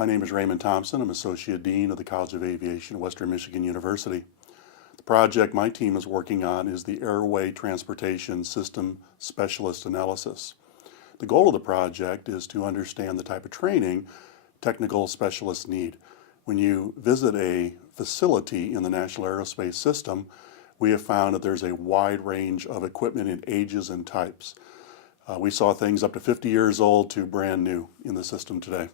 My name is Raymond Thompson. I'm Associate Dean of the College of Aviation at Western Michigan University. The project my team is working on is the Airway Transportation System Specialist Analysis. The goal of the project is to understand the type of training technical specialists need. When you visit a facility in the National Aerospace System, we have found that there's a wide range of equipment in ages and types. We saw things up to 50 years old to brand new in the system today.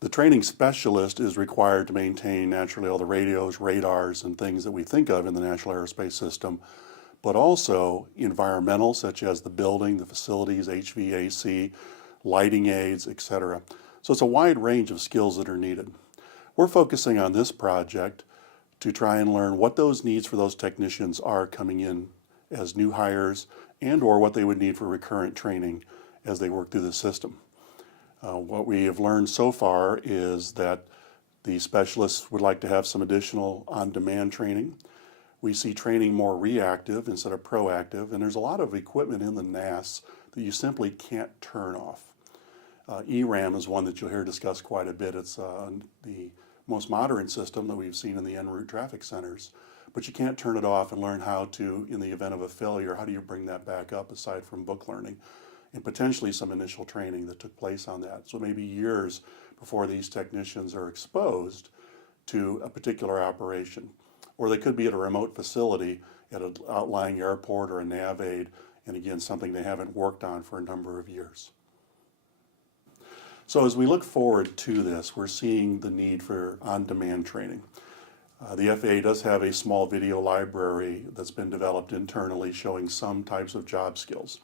The training specialist is required to maintain naturally all the radios, radars, and things that we think of in the National Aerospace System, but also environmental, such as the building, the facilities, HVAC, lighting aids, etc. So it's a wide range of skills that are needed. We're focusing on this project to try and learn what those needs for those technicians are coming in as new hires and or what they would need for recurrent training as they work through the system. What we have learned so far is that the specialists would like to have some additional on-demand training. We see training more reactive instead of proactive, and there's a lot of equipment in the NAS that you simply can't turn off. ERAM is one that you'll hear discussed quite a bit. It's the most modern system that we've seen in the en route traffic centers, but you can't turn it off and learn how to, in the event of a failure, how do you bring that back up aside from book learning and potentially some initial training that took place on that. So maybe years before these technicians are exposed to a particular operation. Or they could be at a remote facility at an outlying airport or a nav aid, and again, something they haven't worked on for a number of years. So as we look forward to this, we're seeing the need for on-demand training. The FAA does have a small video library that's been developed internally showing some types of job skills.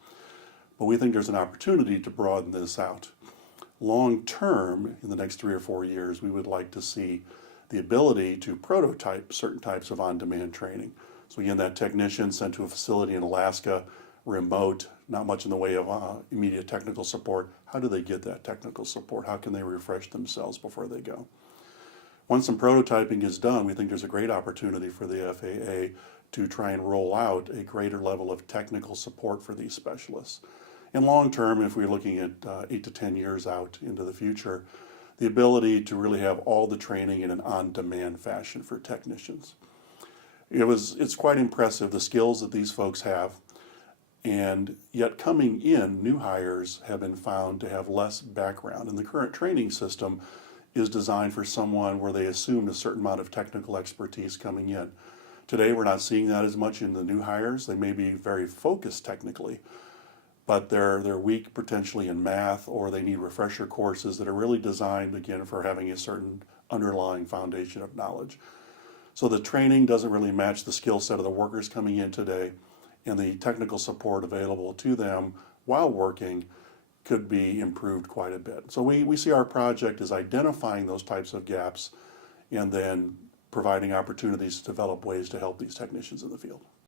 But we think there's an opportunity to broaden this out. Long term, in the next 3 or 4 years, we would like to see the ability to prototype certain types of on-demand training. So again, that technician sent to a facility in Alaska, remote, not much in the way of immediate technical support. How do they get that technical support? How can they refresh themselves before they go? Once some prototyping is done, we think there's a great opportunity for the FAA to try and roll out a greater level of technical support for these specialists. And long term, if we're looking at 8 to 10 years out into the future, the ability to really have all the training in an on-demand fashion for technicians. It's quite impressive, the skills that these folks have, and yet coming in, new hires have been found to have less background. And the current training system is designed for someone where they assumed a certain amount of technical expertise coming in. Today, we're not seeing that as much in the new hires. They may be very focused technically, but they're weak potentially in math, or they need refresher courses that are really designed, again, for having a certain underlying foundation of knowledge. So the training doesn't really match the skill set of the workers coming in today, and the technical support available to them while working could be improved quite a bit. So we see our project as identifying those types of gaps and then providing opportunities to develop ways to help these technicians in the field.